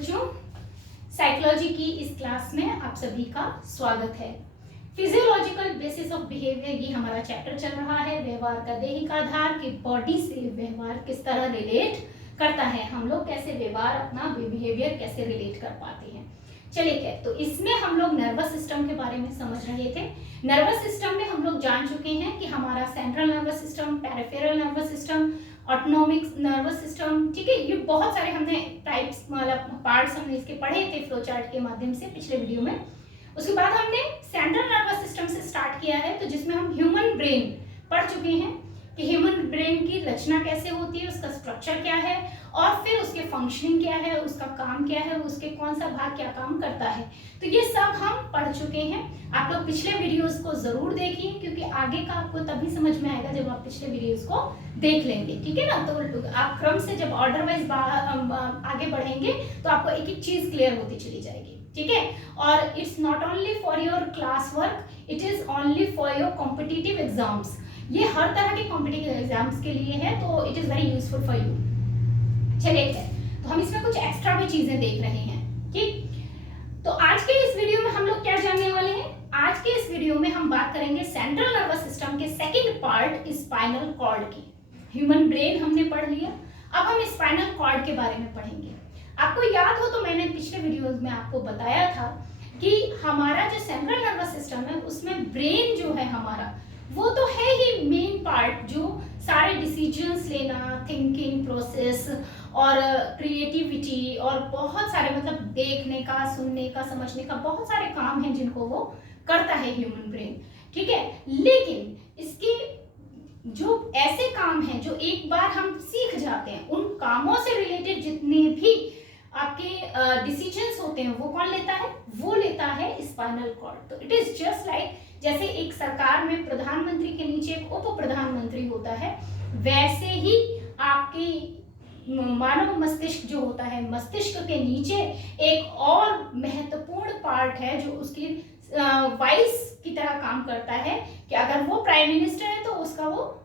बच्चों, साइकोलॉजी की इस क्लास में आप सभी का स्वागत है। फिजियोलॉजिकल बेसिस ऑफ बिहेवियर, ये हमारा चैप्टर चल रहा है। व्यवहार का दैहिक आधार कि बॉडी से व्यवहार किस तरह रिलेट करता है, हम लोग कैसे व्यवहार अपना बिहेवियर कैसे रिलेट कर पाते हैं। चलिए क्या, तो इसमें हम लोग नर्वस सिस्टम के बारे में समझ रहे थे। नर्वस सिस्टम में हम लोग जान चुके हैं कि हमारा central nervous system, peripheral nervous system, autonomic nervous system, ठीक है, ये बहुत सारे हमने टाइप्स मतलब पार्ट्स हमने इसके पढ़े थे फ्लो चार्ट के माध्यम से पिछले वीडियो में। उसके बाद हमने सेंट्रल नर्वस सिस्टम से स्टार्ट किया है, तो जिसमें हम ह्यूमन ब्रेन पढ़ चुके हैं कि ह्यूमन ब्रेन की रचना कैसे होती है, उसका स्ट्रक्चर क्या है और फिर उसके फंक्शनिंग क्या है, उसका काम क्या है, उसके कौन सा भाग क्या काम करता है। तो ये सब हम पढ़ चुके हैं। आप लोग पिछले वीडियोस को जरूर देखिए, क्योंकि आगे का आपको तभी समझ में आएगा जब आप पिछले वीडियोस को देख लेंगे, ठीक है ना। तो आप क्रम से जब ऑर्डर वाइज आगे बढ़ेंगे तो आपको एक एक चीज क्लियर होती चली जाएगी, ठीक है। और it's not only for your class work, it is only for your competitive exams. ये हर तरह के कॉम्पिटिटिव एग्जाम्स के लिए है, तो it is very useful for you. चलिए, तो हम इसमें कुछ एक्स्ट्रा भी चीजें देख रहे हैं, ठीक। तो आज के इस वीडियो में हम लोग क्या जानने वाले हैं? आज के इस वीडियो में हम बात करेंगे सेंट्रल नर्वस सिस्टम के सेकंड पार्ट स्पाइनल कॉर्ड की। ह्यूमन ब्रेन हमने पढ़ लिया, अब हम स्पाइनल कॉर्ड के बारे में पढ़ेंगे। आपको याद हो तो मैंने पिछले वीडियोस में आपको बताया था कि हमारा जो सेंट्रल नर्वस सिस्टम है उसमें ब्रेन जो है हमारा, वो तो है ही मेन पार्ट, जो सारे डिसीजंस लेना, थिंकिंग प्रोसेस और क्रिएटिविटी और बहुत सारे मतलब देखने का, सुनने का, समझने का बहुत सारे काम हैं जिनको वो करता है ह्यूमन ब्रेन, ठीक है। लेकिन इसके जो ऐसे काम हैं जो एक बार हम सीख जाते हैं, उन कामों से रिलेटेड जितने भी आपके डिसीजंस होते हैं वो कौन लेता है? वो लेता है स्पाइनल कॉर्ड। तो इट इज जस्ट लाइक जैसे एक सरकार में प्रधानमंत्री के नीचे एक उप प्रधानमंत्री होता है, वैसे ही आपके मानव मस्तिष्क जो होता है, मस्तिष्क के नीचे एक और महत्वपूर्ण पार्ट है जो उसकी वाइस की तरह काम करता है कि अगर वो प्राइम मिनिस्टर है तो उसका वो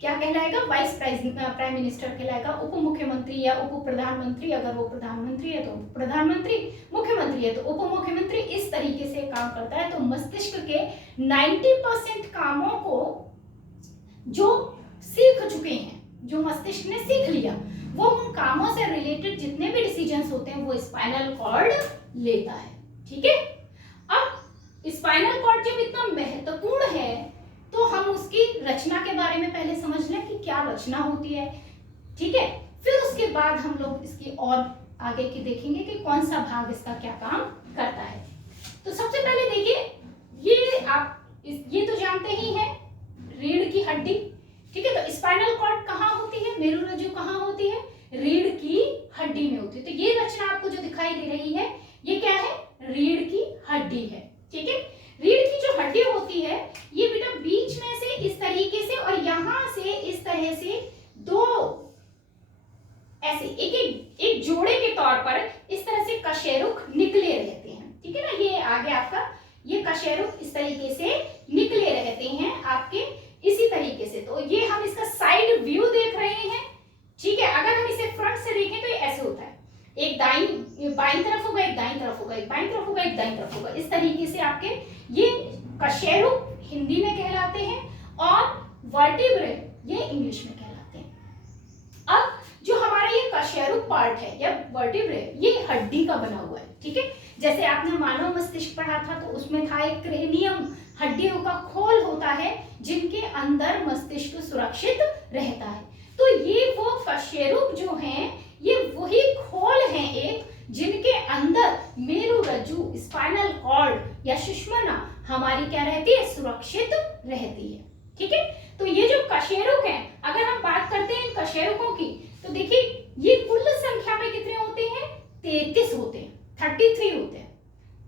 क्या कहलाएगा? वाइस प्राइम मिनिस्टर कहलाएगा। उप मुख्यमंत्री या उप प्रधानमंत्री, अगर वो प्रधानमंत्री है तो प्रधानमंत्री, मुख्यमंत्री है तो उप मुख्यमंत्री, इस तरीके से काम करता है। तो मस्तिष्क के 90% कामों को जो सीख चुके हैं, जो मस्तिष्क ने सीख लिया, वो उन कामों से रिलेटेड जितने भी डिसीजंस होते हैं वो स्पाइनल कॉर्ड लेता है, ठीक है। अब स्पाइनल कॉर्ड जब इतना महत्वपूर्ण है तो हम उसकी रचना के बारे में पहले समझ लें कि क्या रचना होती है, ठीक है। फिर उसके बाद हम लोग इसकी और आगे की देखेंगे कि कौन सा भाग इसका क्या काम करता है। तो सबसे पहले देखिए, ये तो जानते ही हैं, रीढ़ की हड्डी, ठीक है। तो स्पाइनल कॉर्ड कहाँ होती है? मेरुरज्जु कहाँ होती है? रीढ़ की हड्डी में होती है। तो ये रचना आपको जो दिखाई दे रही है ये क्या है? रीढ़ की हड्डी है, ठीक है। रीढ़ की जो हड्डी होती है ये बेटा बीच में से इस तरीके से और यहां से इस तरह से दो ऐसे एक जोड़े के तौर पर इस तरह से कशेरुक निकले रहते हैं, ठीक है ना। ये आगे आपका ये कशेरुक इस तरीके से निकले रहते हैं आपके इसी तरीके से। तो ये हम इसका साइड व्यू देख रहे हैं, ठीक है। अगर हम इसे फ्रंट से देखें तो ये ऐसे होता है, एक बाईं तरफ होगा, एक दाईं तरफ होगा, एक बाईं तरफ होगा, एक दाईं तरफ होगा, इस तरीके से आपके ये कशेरुक हिंदी में कहलाते हैं और वर्टिब्रे ये इंग्लिश में कहलाते हैं। अब जो हमारा ये कशेरुक पार्ट है या वर्टिब्रे, ये हड्डी का बना हुआ है, ठीक है। जैसे आपने मानव मस्तिष्क पढ़ा था तो उसमें था एक क्रेनियम, हड्डियों का खोल होता है जिनके अंदर मस्तिष्क सुरक्षित रहता है। तो ये वो कशेरुक जो हैं, ये वही खोल हैं एक, जिनके अंदर मेरुरज्जु, स्पाइनल कॉर्ड या सुषुम्ना हमारी क्या रहती है? सुरक्षित रहती है, ठीक है। तो ये जो कशेरुक हैं, अगर हम बात करते हैं इन कशेरुकों की, तो देखिए ये कुल संख्या में कितने होते हैं? 33 होते हैं, 33 होते हैं,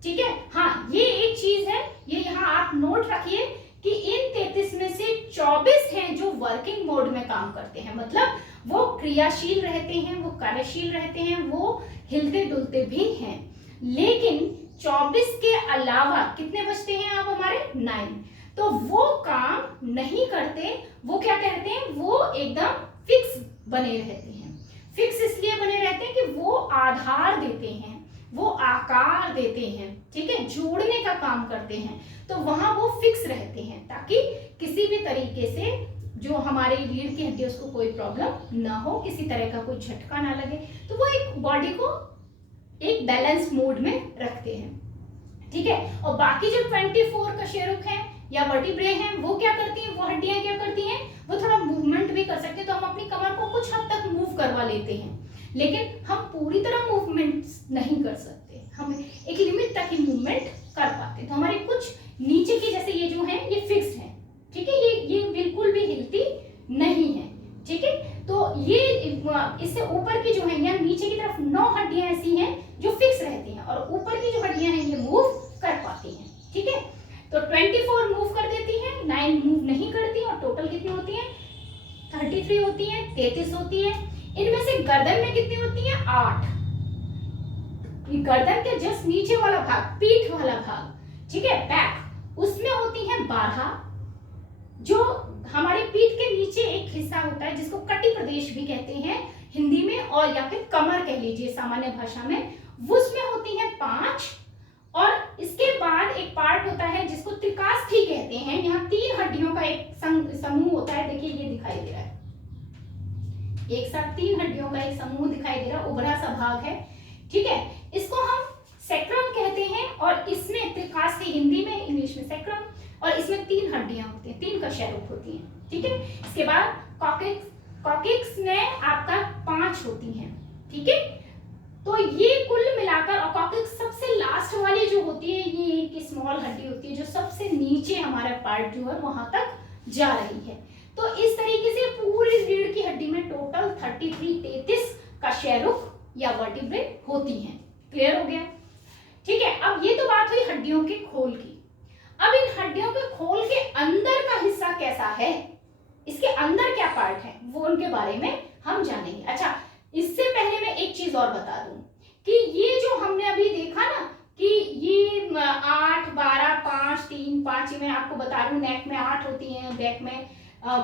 ठीक है। हाँ, ये एक चीज है, ये यहाँ आप नोट रखिए कि इन 33 में से 24 हैं जो वर्किंग मोड में काम करते हैं, मतलब वो क्रियाशील रहते हैं, वो कार्यशील रहते हैं, वो हिलते डुलते भी हैं। लेकिन 24 के अलावा कितने बचते हैं आप हमारे? 9। तो वो काम नहीं करते, वो क्या कहते हैं? वो एकदम फिक्स बने रहते हैं। फिक्स इसलिए बने रहते हैं कि वो आधार देते हैं आकार देते हैं, ठीक है, जोड़ने का काम करते हैं, तो वहां वो फिक्स रहते हैं ताकि किसी भी तरीके से जो हमारे रीढ़ की हड्डी उसको कोई प्रॉब्लम ना हो, किसी तरह का कोई झटका ना लगे, तो वो एक बॉडी को एक बैलेंस मोड में रखते हैं, ठीक है। और बाकी जो 24 कशेरुक है या वर्टिब्रे हैं वो क्या करती हैं, वो हड्डियां क्या करती हैं, वो थोड़ा मूवमेंट भी कर सकते हैं, तो हम अपनी कमर को कुछ हद तक मूव करवा लेते हैं, लेकिन हम पूरी तरह मूवमेंट नहीं कर सकते, हम एक लिमिट तक ही मूवमेंट कर पाते। तो हमारे कुछ नीचे की जैसे ये जो है ये फिक्स्ड है, ठीक है, ये बिल्कुल भी हिलती नहीं है, ठीक है। तो ये इससे ऊपर की जो है या नीचे की तरफ 9 हड्डियां ऐसी हैं जो फिक्स रहती हैं और ऊपर की जो हड्डियां हैं ये मूव कर पाती हैं, ठीक है। तो 24 मूव कर देती हैं, 9 मूव नहीं करती, और टोटल कितनी होती हैं, 33 होती हैं, 33 होती हैं। इनमें से गर्दन में कितनी होती हैं, 8। गर्दन के जस्ट नीचे वाला भाग, पीठ वाला भाग, ठीक है, बैक, उसमें होती हैं 12। जो हमारे पीठ के नीचे एक हिस्सा होता है जिसको कटी प्रदेश भी कहते हैं हिंदी में, और या फिर कमर कह लीजिए सामान्य भाषा में, उसमें होती हैं 5। और इसके बाद एक पार्ट होता है जिसको त्रिकास्थी कहते हैं, यहाँ 3 हड्डियों का एक समूह होता है, देखिए ये दिखाई दे रहा है, एक साथ 3 हड्डियों का एक समूह दिखाई दे रहा है, उभरा सा भाग है, ठीक है, इसको हम सैक्रम कहते हैं। और इसमें त्रिकास्थी हिंदी में, इंग्लिश में सैक्रम, और इसमें 3 हड्डियां होती हैं, 3 कशेरुक होती हैं, ठीक है। इसके बाद कॉकिक्स में आपका 5 होती हैं, ठीक है। तो ये कुल मिलाकर, और कॉकिक्स सबसे लास्ट वाली जो होती है ये एक स्मॉल हड्डी होती है जो सबसे नीचे हमारा पार्ट जो है वहां तक जा रही है। तो इस तरीके से पूरी रीढ़ की हड्डी में टोटल 33 कशेरुक या वर्टिब्रे होती हैं। क्लियर हो गया, ठीक है। अब ये तो बात हुई हड्डियों के खोल की। अब इन हड्डियों के खोल के अंदर का हिस्सा कैसा है, इसके अंदर क्या पार्ट है, वो उनके बारे में हम जानेंगे। अच्छा, इससे पहले मैं एक चीज और बता दूं कि ये जो हमने अभी देखा ना कि ये 8, 12, 5, 3, 5, मैं आपको बता रही हूँ, नेक में 8 होती हैं, बैक में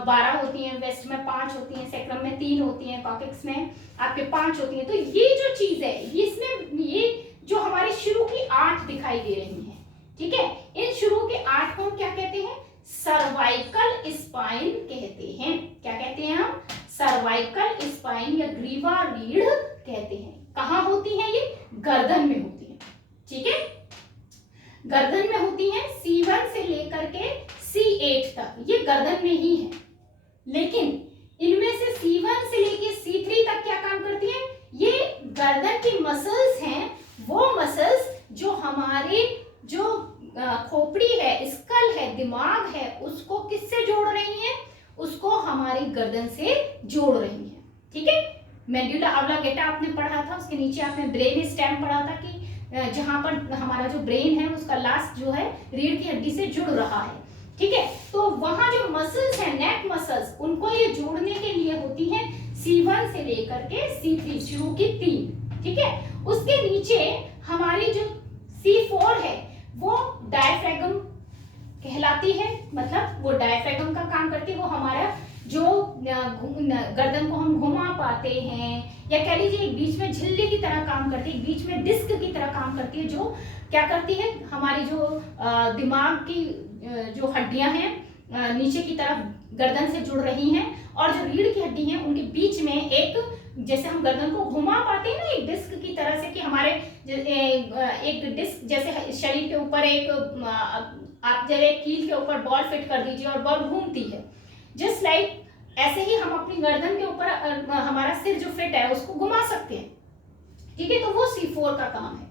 12 होती हैं, वेस्ट में 5 होती हैं, सैक्रम में 3 होती हैं, कॉकिक्स में आपके 5 होती हैं। तो ये जो चीज है, इसमें ये जो हमारी शुरू की 8 दिखाई दे रही है, ठीक है, इन शुरू के 8 को हम क्या कहते हैं, सर्वाइकल स्पाइन कहते हैं। क्या कहते हैं हम, सर्वाइकल स्पाइन या ग्रीवा रीढ़ कहते हैं। कहाँ होती है ये, गर्दन में होती है, ठीक है, गर्दन में होती है। C1 से लेकर के C8 तक ये गर्दन में ही है, लेकिन इनमें से C1 से लेकर C3 तक क्या काम करती है, ये गर्दन की मसल्स हैं, वो मसल्स जो हमारे जो खोपड़ी है, स्कल है, दिमाग है, उसको किससे जोड़ रही है, उसको हमारी गर्दन से जोड़ रही है, ठीक है। मेडुला ऑब्लिंगेटा आपने पढ़ा था, उसके नीचे आपने ब्रेन स्टेम पढ़ा था कि जहां पर हमारा जो ब्रेन है उसका लास्ट जो है रीढ़ की हड्डी से जुड़ रहा है, ठीक है। तो वहां जो मसल्स है, नेक मसल्स, उनको ये जोड़ने के लिए होती है C1 से लेकर के C3, शुरू की 3, ठीक है। उसके नीचे हमारी जो C4 है वो डायफ्रागम कहलाती है, मतलब वो डायफ्रागम का काम करती है, वो हमारा जो गर्दन को हम घुमा पाते हैं, या कह लीजिए एक बीच में झिल्ली की तरह काम करती है, बीच में डिस्क की तरह काम करती है, जो क्या करती है, हमारी जो दिमाग की जो हड्डियां हैं नीचे की तरफ गर्दन से जुड़ रही हैं, और जो रीढ़ की हड्डी है उनके बीच में एक, जैसे हम गर्दन को घुमा पाते हैं ना एक डिस्क की तरह से, कि हमारे एक डिस्क जैसे शरीर के ऊपर एक, आप जरा कील के ऊपर बॉल फिट कर दीजिए और बॉल घूमती है, जस्ट लाइक ऐसे ही हम अपनी गर्दन के ऊपर हमारा सिर जो फिट है उसको घुमा सकते हैं, ठीक है। तो वो C4 का काम है,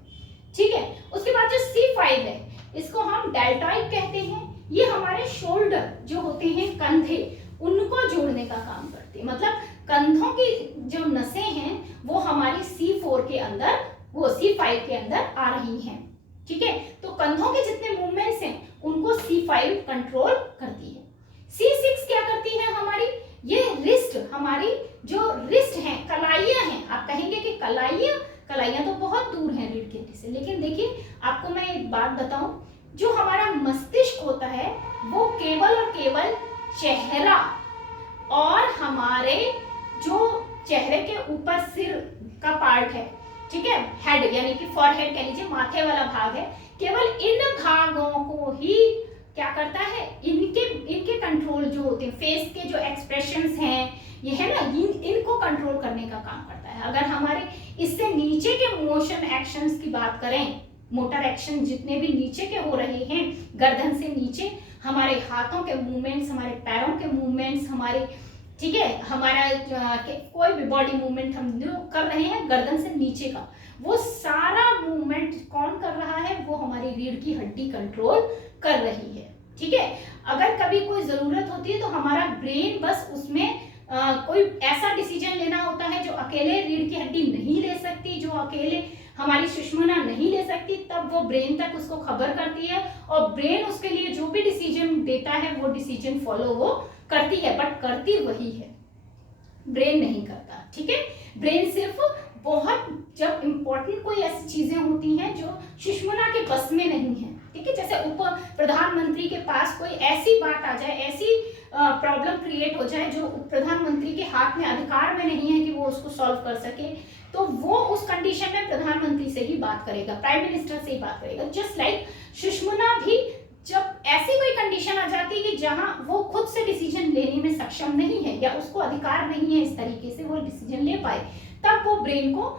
ठीक है। उसके बाद जो C5 है, इसको हम डेल्टॉइड कहते हैं। ये हमारे शोल्डर जो होते हैं, कंधे, उनको जोड़ने का काम करते हैं, मतलब कंधों की जो नसें हैं वो हमारी C4 के अंदर, वो C5 के अंदर आ रही हैं, ठीक है। तो कंधों के जितने मूवमेंट्स हैं उनको C5 कंट्रोल करती है। C6 क्या करती है हमारी, ये रिस्ट, हमारी जो रिस्ट है, कलाइयां हैं, आप कहेंगे कि कलाइयां तो बहुत दूर हैं रीढ़ की हड्डी से, लेकिन देखिए आपको मैं एक बात बताऊं, जो हमारा मस्तिष्क होता है वो केवल और केवल चेहरा और हमारे जो चेहरे के ऊपर सिर का पार्ट है ठीक है, हेड यानी कि फॉरहेड कह लीजिए, माथे वाला भाग है, केवल इन भागों को ही क्या करता है, इनके कंट्रोल जो होते हैं, फेस के जो एक्सप्रेशंस हैं, ये है ना, इनको कंट्रोल करने का काम करता है। अगर हमारे इससे नीचे के मोशन एक्शंस की बात करें, मोटर एक्शन जितने भी नीचे के हो रहे हैं, गर्दन से नीचे, हमारे हाथों के मूवमेंट्स, हमारे पैरों के मूवमेंट्स, हमारे, ठीक है, हमारा कोई भी बॉडी मूवमेंट हम जो कर रहे हैं गर्दन से नीचे का, वो सारा मूवमेंट कौन कर रहा है, वो हमारी रीढ़ की हड्डी कंट्रोल कर रही है। ठीक है, अगर कभी कोई जरूरत होती है तो हमारा ब्रेन बस उसमें कोई ऐसा डिसीजन लेना होता है जो अकेले रीढ़ की हड्डी नहीं ले सकती, जो अकेले हमारी सुषुम्ना नहीं ले सकती, तब वो ब्रेन तक उसको खबर करती है और ब्रेन उसके लिए जो भी डिसीजन देता है वो डिसीजन फॉलो वो करती है, बट करती वही है, ब्रेन नहीं करता। ठीक है, ब्रेन सिर्फ बहुत जब इंपॉर्टेंट कोई ऐसी चीजें होती हैं जो सुषुम्ना के बस में नहीं है, ठीक है, जैसे उप प्रधानमंत्री के पास कोई ऐसी बात आ जाए, ऐसी प्रॉब्लम क्रिएट हो जाए जो प्रधानमंत्री के हाथ में, अधिकार में नहीं है कि वो उसको सॉल्व कर सके, तो वो उस कंडीशन में प्रधानमंत्री से ही बात करेगा, प्राइम मिनिस्टर से ही बात करेगा। जस्ट लाइक सुषुम्ना भी जब ऐसी कोई कंडीशन आ जाती है कि जहां वो खुद से डिसीजन लेने में सक्षम नहीं है या उसको अधिकार नहीं है इस तरीके से वो डिसीजन ले पाए, तब वो ब्रेन को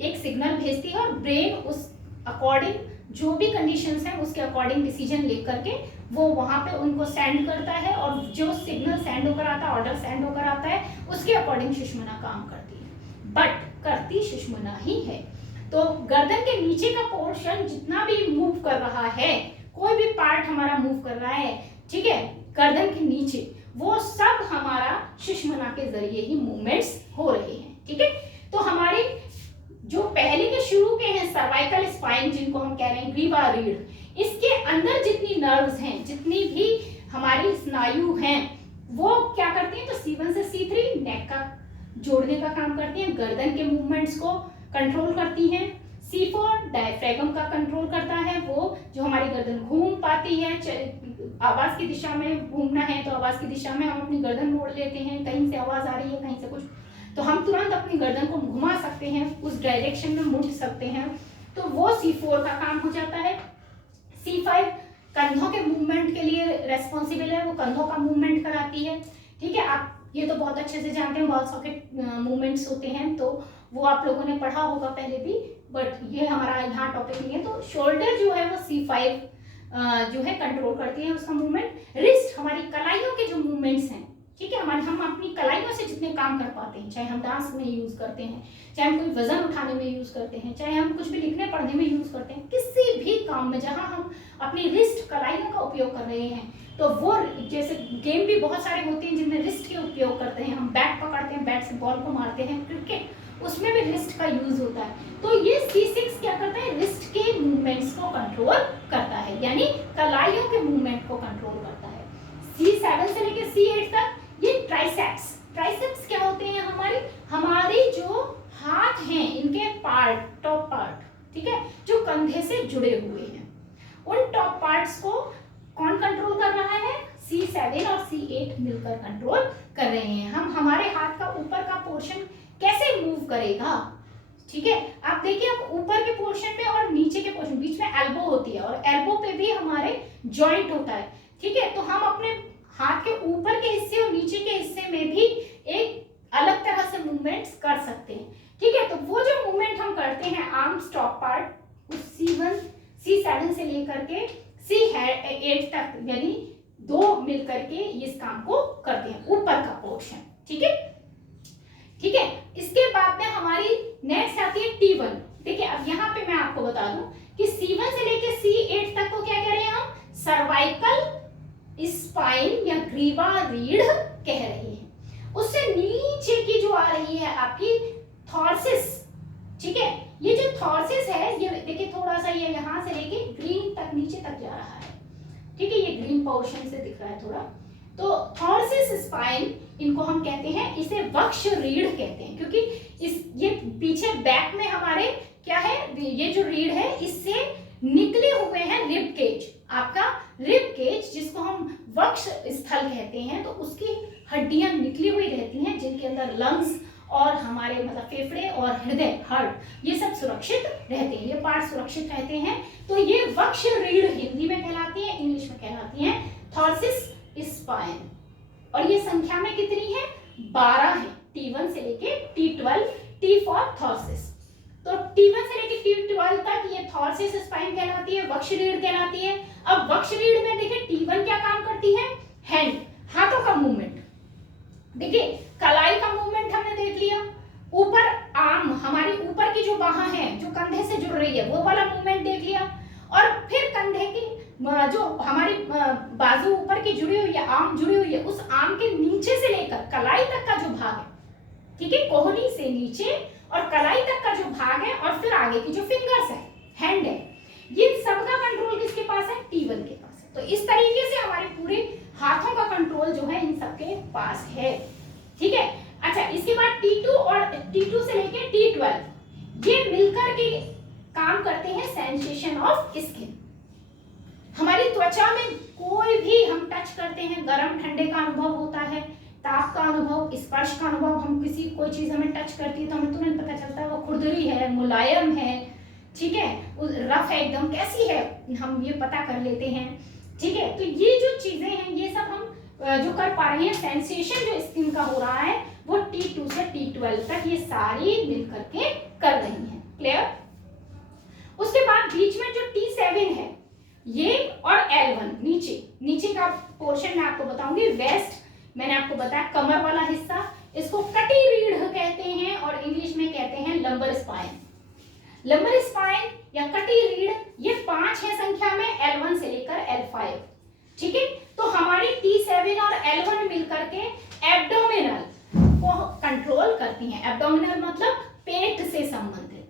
एक सिग्नल भेजती है और ब्रेन उस अकॉर्डिंग जो भी कंडीशंस हैं उसके अकॉर्डिंग डिसीजन लेकर के वो वहां पे उनको सेंड करता है, और जो सिग्नल सेंड होकर आता है, ऑर्डर सेंड होकर आता है, उसके अकॉर्डिंग सुषुम्ना काम करती है, बट करती सुषुम्ना ही है। तो गर्दन के नीचे का पोर्शन जितना भी मूव कर रहा है, कोई भी पार्ट हमारा मूव कर रहा है, ठीक है, गर्दन के नीचे, वो सब हमारा सुषुम्ना के जरिए ही मूवमेंट्स हो रहे हैं। ठीक है, तो हमारे जो पहले के शुरू के हैं सर्वाइकल स्पाइन जिनको हम कह रहे हैं ग्रीवा रीढ़, इसके अंदर जितनी नर्व्स हैं, जितनी भी हमारी स्नायु हैं, वो क्या करती हैं, तो C1 से C3 नेक का जोड़ने का काम करती हैं, गर्दन के मूवमेंट्स को कंट्रोल करती हैं। C4 डायफ्रागम का कंट्रोल करता है, वो जो हमारी गर्दन घूम पाती है, आवाज की दिशा में घूमना है तो आवाज की दिशा में हम अपनी गर्दन मोड़ लेते हैं, कहीं से आवाज आ रही है, कहीं से कुछ, तो हम तुरंत अपनी गर्दन को घुमा सकते हैं, उस डायरेक्शन में मुड़ सकते हैं, तो वो C4 का काम हो जाता है। C5 कंधों के मूवमेंट के लिए रेस्पॉन्सिबल है, वो कंधों का मूवमेंट कराती है। ठीक है, आप ये तो बहुत अच्छे से जानते हैं, बॉल सॉकेट मूवमेंट्स होते हैं, तो वो आप लोगों ने पढ़ा होगा पहले भी, बट ये हमारा यहाँ टॉपिक नहीं है। तो शोल्डर जो है वो C5 जो है कंट्रोल करती है उसका मूवमेंट। रिस्ट हमारी कलाइयों के जो मूवमेंट्स हैं, ठीक है, हमारे हम अपनी कलाइयों से जितने काम कर पाते हैं, चाहे हम डांस में यूज करते हैं, चाहे हम कोई वजन उठाने में यूज करते हैं, चाहे हम कुछ भी लिखने पढ़ने में यूज करते हैं, किसी भी काम में जहां हम अपनी रिस्ट कलाइयों का उपयोग कर रहे हैं, तो वो जैसे गेम भी बहुत सारे होते हैं जिनमें रिस्ट के उपयोग करते हैं, हम बैट पकड़ते हैं, बैट से बॉल को मारते हैं, क्रिकेट उसमें भी रिस्ट का यूज होता है। तो ये C6 क्या करता है, रिस्ट के मूवमेंट्स को कंट्रोल करता है, यानी कलाइयों के मूवमेंट को कंट्रोल करता है। C7 से लेकर C8 तक ये ट्राइसेप्स, ट्राइसेप्स क्या होते हैं, हमारे जो हाथ हैं, इनके पार्ट, टॉप पार्ट, ठीक है, जो कंधे से जुड़े हुए हैं, उन टॉप पार्ट्स को कौन कंट्रोल कर रहा है, C7 और C8 मिलकर कंट्रोल कर रहे हैं। हमारे हाथ का ऊपर का पोर्शन कैसे मूव करेगा, ठीक है, आप देखिए, हम ऊपर के पोर्शन में और नीचे के पोर्शन, बीच में एल्बो होती है और एल्बो पे भी हमारे जॉइंट होता है, ठीक है, तो हम अपने हाथ के ऊपर के हिस्से और नीचे के हिस्से में भी एक अलग तरह से मूवमेंट्स कर सकते हैं। ठीक है, तो वो जो मूवमेंट हम करते हैं आर्म्स टॉप पार्ट, उस C1 C7 से लेकर के C8 तक, यानी दो मिलकर के इस काम को करते हैं, ऊपर का पोर्शन। ठीक है, ठीक है, इसके बाद में हमारी नेक्स्ट आती है T1। देखिए, अब यहाँ पे मैं आपको बता दूं कि C1 से लेकर C8 तक को क्या कह रहे हैं हम, सर्वाइकल स्पाइन या ग्रीवा रीढ़ कह रहे हैं। उससे नीचे की जो आ रही है आपकी थॉर्सिस, ठीक है, ये जो थॉर्सिस है, ये देखिए थोड़ा सा ये यहाँ से लेके ग्रीन तक नीचे तक जा रहा है, ठीक है, ये ग्रीन पोर्शन से दिख रहा है थोड़ा, तो थॉर्सिस स्पाइन इनको हम कहते हैं, इसे वक्ष रीढ़ कहते हैं, क्योंकि ये पीछे बैक में हमारे क्या है, ये जो रीढ़ है इससे निकले हुए हैं रिब केज, आपका रिब केज जिसको हम वक्ष स्थल कहते हैं, तो उसकी हड्डियां निकली हुई रहती हैं जिनके अंदर लंग्स और हमारे मतलब फेफड़े और हृदय हार्ट ये सब सुरक्षित रहते हैं, ये पार्ट सुरक्षित रहते हैं। तो ये वक्ष रीढ़ हिंदी में कहलाती है, इंग्लिश में कहलाती है थॉर्सिस स्पाइन। और ये संख्या में कितनी है? 12 है, T1 से लेके T12, T फॉर थॉर्सिस। तो T1 से लेके T12 तक ये थॉर्सिस स्पाइन कहलाती है, वक्ष रीढ़ कहलाती है। अब वक्ष रीढ़ में देखिए T1 क्या काम करती है? हैंड, हाथों का मूवमेंट। देखिए कलाई का मूवमेंट हमने देख लिया, ऊपर आर्म, हमारी ऊपर की जो बाह है जो कंधे से जुड़ रही है वो वाला मूवमेंट देख लिया, और फिर कंधे की जो हमारी बाजू ऊपर की जुड़ी हुई है, आर्म जुड़ी हुई है, उस आर्म के नीचे से लेकर कलाई तक का जो भाग है, ठीक है, कोहनी से नीचे और कलाई तक का जो भाग है, और फिर आगे की जो फिंगर्स है, हैंड है, ये सबका कंट्रोल किसके पास है? T1 के पास है। तो इस तरीके से हमारे पूरे हाथों का कंट्रोल जो है इन सबके पास है, ठीक है। अच्छा, इसके बाद T2 और T2 से लेके T12 ये मिलकर के काम करते हैं सेंसेशन ऑफ स्किन। हमारी त्वचा में कोई भी हम टच करते हैं, गर्म ठंडे का अनुभव होता है, ताप का अनुभव, स्पर्श का अनुभव, हम किसी कोई चीज हमें टच करती है तो हमें तुरंत पता चलता है वो खुरदरी है, मुलायम है, ठीक है, रफ है एकदम, कैसी है, हम ये पता कर लेते हैं, ठीक है। तो ये जो चीजें हैं ये सब हम जो कर पा रहे हैं, सेंसेशन जो स्किन का हो रहा है वो T2 से T12 तक ये सारी मिलकर के कर रही हैं। क्लियर? उसके बाद बीच में जो T7 है ये और L1 नीचे का पोर्शन मैं आपको बताऊंगी, वेस्ट मैंने आपको बताया कमर वाला हिस्सा, इसको कटी रीढ़ कहते हैं और इंग्लिश में कहते हैं लंबर स्पाइन। लंबर स्पाइन या कटी रीढ़ ये 5 है संख्या में, L1 से लेकर L5, ठीक है। तो हमारी T7 और L1 मिलकर के एब्डोमिनल को कंट्रोल करती हैं। एब्डोमिनल मतलब पेट से संबंधित।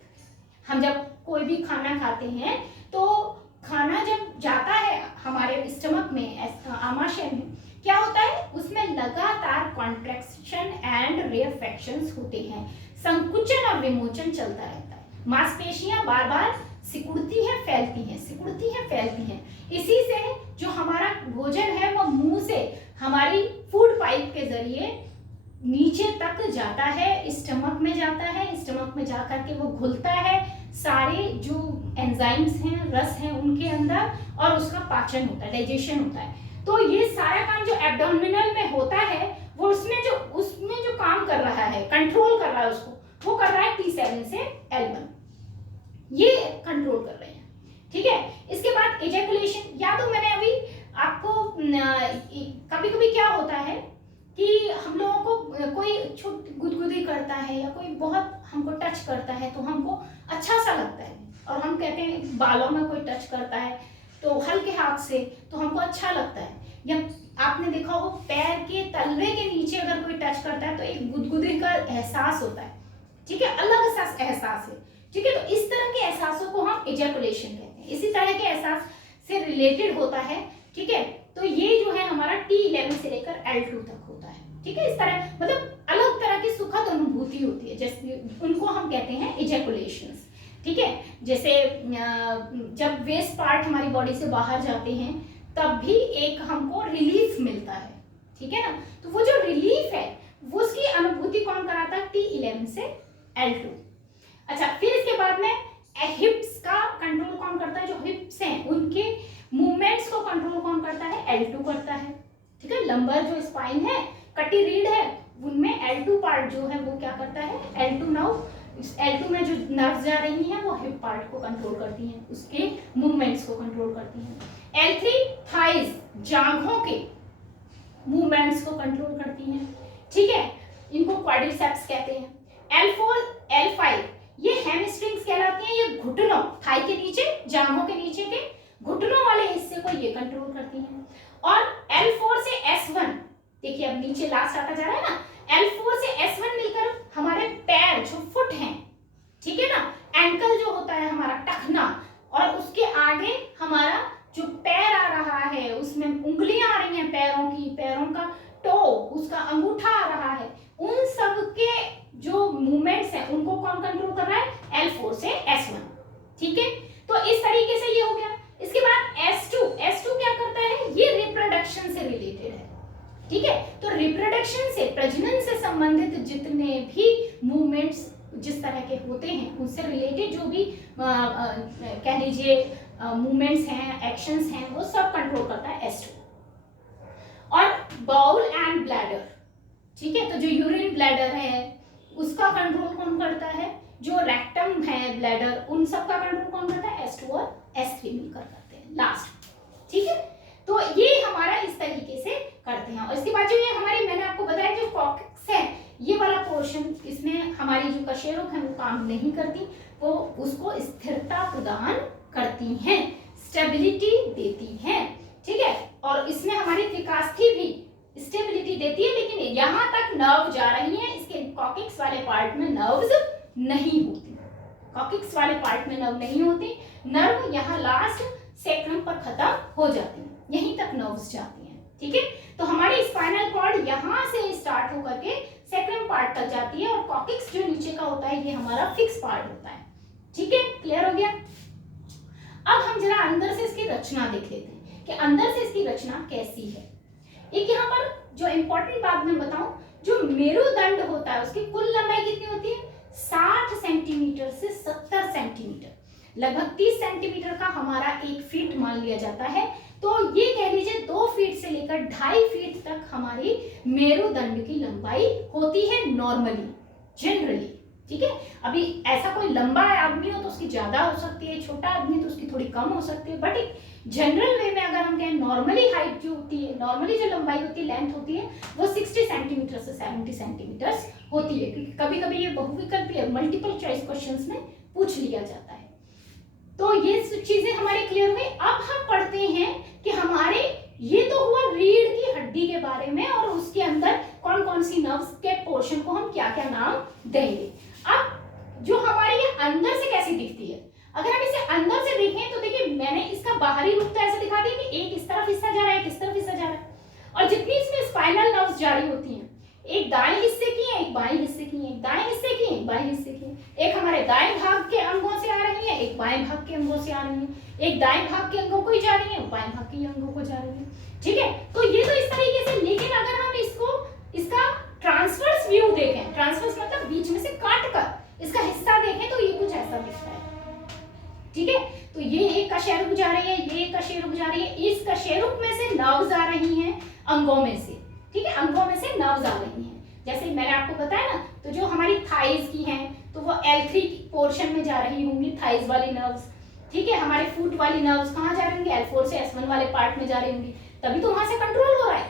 हम जब कोई भी खाना खाते हैं तो खाना जब जाता है हमारे स्टमक में, आमाशय में, क्या होता है उसमें लगातार कॉन्ट्रैक्शन एंड रिफ्लेक्शंस होते हैं, संकुचन और विमोचन चलता रहता है, मांसपेशियां बार बार सिकुड़ती हैं फैलती हैं। इसी से जो हमारा भोजन है वो मुंह से हमारी फूड पाइप के जरिए नीचे तक जाता है, स्टमक में जाता है, स्टमक में जाकर के वो घुलता है, सारे जो एंजाइम्स हैं, रस हैं उनके अंदर, और उसका पाचन होता है, डाइजेशन होता है। तो ये सारा काम जो एब्डोमिनल में होता है वो उसमें जो काम कर रहा है, कंट्रोल कर रहा है उसको, वो कर रहा है T7 से L1, ये कंट्रोल कर रहे हैं, ठीक है। इसके बाद इजैकुलेशन, या तो मैंने अभी आपको कभी-कभी क्या होता है कि हम लोगों को कोई छोटी गुदगुदी करता है या कोई बहुत हमको टच करता है तो हमको अच्छा सा लगता है, और हम कहते हैं बालों में कोई टच करता है तो हल्के हाथ से तो हमको अच्छा लगता है, या आपने देखा हो पैर के तलवे के नीचे अगर कोई टच करता है तो एक गुदगुदी का एहसास होता है, ठीक है, अलग सा एहसास है, ठीक है। तो इस तरह के एहसासों को हम इजैकुलेशन कहते हैं, इसी तरह के एहसास से रिलेटेड होता है, ठीक है। तो ये जो है हमारा T11 से लेकर L2 तक होता है, ठीक है। इस तरह मतलब अलग तरह की सुखद अनुभूति होती है, जैसे उनको हम कहते हैं इजैकुलेशंस, ठीक है। जैसे जब वेस्ट पार्ट हमारी बॉडी से बाहर जाते हैं तब भी एक हमको रिलीफ मिलता है, ठीक है ना। तो वो जो रिलीफ है वो उसकी अनुभूति कौन कराता है? T11 से L2। अच्छा, फिर इसके बाद में हिप्स का कंट्रोल कौन करता है? जो हिप्स हैं उनके मूवमेंट्स को कंट्रोल कौन करता है? L2 करता है, ठीक है। लंबर जो स्पाइन है, कटी रीढ़ है, उनमें L2 पार्ट जो है वो क्या करता है? L2 में जो नर्व्स जा रही हैं वो हिप पार्ट को कंट्रोल करती हैं, उसके मूवमेंट्स को कंट्रोल करती हैं। L3 थाइज, जांघों के मूवमेंट्स को कंट्रोल करती हैं, ठीक है, इनको क्वाड्रिसेप्स कहते हैं। L4 L5 ये हैमस्ट्रिंग्स कहलाती हैं, ये घुटनों, थाई के नीचे, जांघों के नीचे के घुटनों वाले हिस्से को ये कंट्रोल करती हैं। और L4 से S1, देखिए अब नीचे लास्ट आता जा रहा है ना, L4 से S1 मिलकर हमारे पैर जो फुट हैं, ठीक है ना, एंकल जो होता है हमारा टखना, और उसके आगे हमारा जो पैर आ रहा है उसमें उंगलियां आ रही हैं पैरों की, पैरों का टो, उसका अंगूठा आ रहा है, उन सब के जो मूवमेंट्स हैं उनको कौन कंट्रोल कर रहा है? L4 से S1, ठीक है। तो इस तरीके से ये हो गया। इसके बाद S2 क्या करता है? ये रिप्रोडक्शन से रिलेटेड है, ठीक है। तो रिप्रोडक्शन से, प्रजनन से संबंधित जितने भी मूवमेंट्स जिस तरह के होते हैं उनसे रिलेटेड जो भी कह लीजिए मूवमेंट्स हैं, एक्शंस हैं, वो सब कंट्रोल करता है S2। और बाउल एंड ब्लैडर, ठीक है, तो जो यूरिन ब्लैडर है उसका कंट्रोल कौन करता है, जो रेक्टम है ब्लैडर, उन सब का कंट्रोल कौन करता है, S2 और S3 मिलकर करते हैं लास्ट, ठीक है। तो ये हमारा इस तरीके से करते हैं। और इसके बाद जो ये हमारी, मैंने आपको बताया जो कॉक्सिक्स है, ये वाला पोर्शन, इसमें हमारी जो कशेरुक है वो काम नहीं करती, वो उसको स्थिरता प्रदान करती हैं, स्टेबिलिटी देती हैं, ठीक है। और इसमें हमारी त्रिकास्थी भी स्टेबिलिटी देती है, लेकिन यहाँ तक नर्व जा रही है, इसके कॉक्सिक्स वाले पार्ट में नर्व्स नहीं होती, कॉक्सिक्स वाले पार्ट में नर्व नहीं होती, नर्व यहाँ लास्ट सेक्रम पर खत्म हो जाती है, यहीं तक नर्व्स जाती हैं, ठीक है। तो हमारी स्पाइनल कॉर्ड यहाँ से स्टार्ट होकर के सेक्रम पार्ट तक जाती है, और कॉक्सिक्स जो नीचे का होता है ये हमारा फिक्स पार्ट होता है, ठीक है, क्लियर हो गया। अब हम जरा अंदर से इसकी रचना देख लेते हैं कि अंदर से इसकी रचना कैसी है। एक यहाँ पर जो इंपॉर्टेंट बात मैं बताऊं, जो मेरुदंड होता है उसकी कुल लंबाई कितनी होती है, 60 सेंटीमीटर से 70 सेंटीमीटर, लगभग 30 सेंटीमीटर का हमारा 1 फीट मान लिया जाता है। तो ये कह लीजिए 2 फीट से लेकर 2.5 फीट तक हमारी मेरुदंड की लंबाई होती है नॉर्मली, जनरली, ठीक है। अभी ऐसा कोई लंबा आदमी हो तो उसकी ज्यादा हो सकती है, छोटा आदमी तो उसकी थोड़ी कम हो सकती है, बट एक जनरल वे में अगर हम कहें नॉर्मली हाइट जो होती है, नॉर्मली जो लंबाई होती है, लेंथ होती है, वो 60 सेंटीमीटर से 70 सेंटीमीटर होती है, क्योंकि कभी कभी ये बहुविकल्पीय मल्टीपल चॉइस क्वेश्चंस में पूछ लिया जाता है। तो ये चीजें हमारी क्लियर हुई। अब हम पढ़ते हैं कि हमारे, ये तो हुआ रीढ़ की हड्डी के बारे में, और उसके अंदर कौन कौन सी नर्व्स के पोर्शन को हम क्या क्या नाम देंगे। अब जो हमारे ये अंदर से कैसी दिखती है, अगर हम इसे अंदर से देखें तो देखिए मैंने इसका बाहरी रूप तो ऐसा दिखा दिया कि एक इस तरफ हिस्सा जा रहा है, एक इस तरफ हिस्सा जा रहा है, और जितनी इसमें स्पाइनल नर्व्स जारी होती हैं, एक दाएं हिस्से की है, एक बाएं हिस्से की है, एक दाएं हिस्से की है, एक बाएं हिस्से की है, एक हमारे दाएं भाग के अंगों से आ रही है, एक बाएं भाग के अंगों से आ रही है, एक दाएं भाग के अंगों को ही जा रही है, बाएं भाग के अंगों को जा रही है, ठीक है। तो ये तो इस तरीके से, लेकिन अगर हम इसको, इसका ट्रांसवर्स व्यू देखें, ट्रांसवर्स मतलब बीच में से काट कर इसका हिस्सा देखें, तो ये कुछ ऐसा दिखता है, ठीक है। तो ये एक कशेरुक जा रही है, ये एक कशेरुक जा रही है, इस कशेरुक में से नर्व्स आ रही हैं अंगों में से, ठीक है, अंगों में से नर्व्स आ रही हैं। जैसे मैंने आपको बताया ना, तो जो हमारी थाइज की हैं तो वो L3 पोर्शन में जा रही होंगी, थाइज वाली नर्व्स, ठीक है। हमारे फुट वाली नर्व्स कहाँ जा रही होंगी, L4 से S1 वाले पार्ट में जा रही होंगी, तभी तो वहां से कंट्रोल हो रहा है,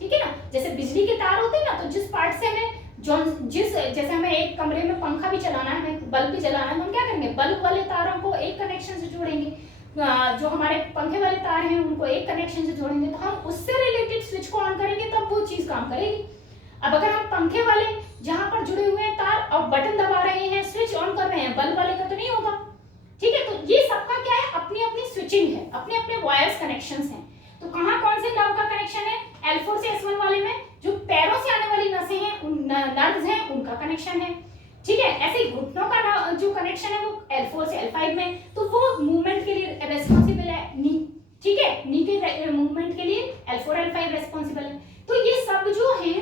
ठीक है ना। जैसे बिजली के तार होते हैं ना, तो जिस पार्ट से हमें जैसे हमें एक कमरे में पंखा भी चलाना है, हमें बल्ब भी जलाना है, तो हम क्या करेंगे, बल्ब वाले तारों को एक कनेक्शन से जोड़ेंगे, जो हमारे पंखे वाले तार हैं उनको एक कनेक्शन से जोड़ेंगे, तो हम उससे रिलेटेड स्विच को ऑन करेंगे तब वो चीज काम करेगी। अब अगर हम पंखे वाले जहां पर जुड़े हुए हैं तार और बटन दबा रहे हैं, स्विच ऑन कर रहे हैं, बल्ब वाले का तो नहीं होगा, ठीक है। तो ये सबका क्या है, अपनी अपनी स्विचिंग है, अपने अपने वायर्स कनेक्शंस हैं। तो कहाँ कौन से नर्व का कनेक्शन है, L4 से S1 वाले में जो पैरों से आने वाली नसें हैं, उन नर्व्स हैं, उनका कनेक्शन है, ठीक है। ऐसे ही घुटनों का जो कनेक्शन है वो L4 से L5 में, तो वो मूवमेंट के लिए रेस्पॉन्सिबल है नी, ठीक है, नी के मूवमेंट के लिए L4 L5 रेस्पॉन्सिबल है। तो ये सब जो है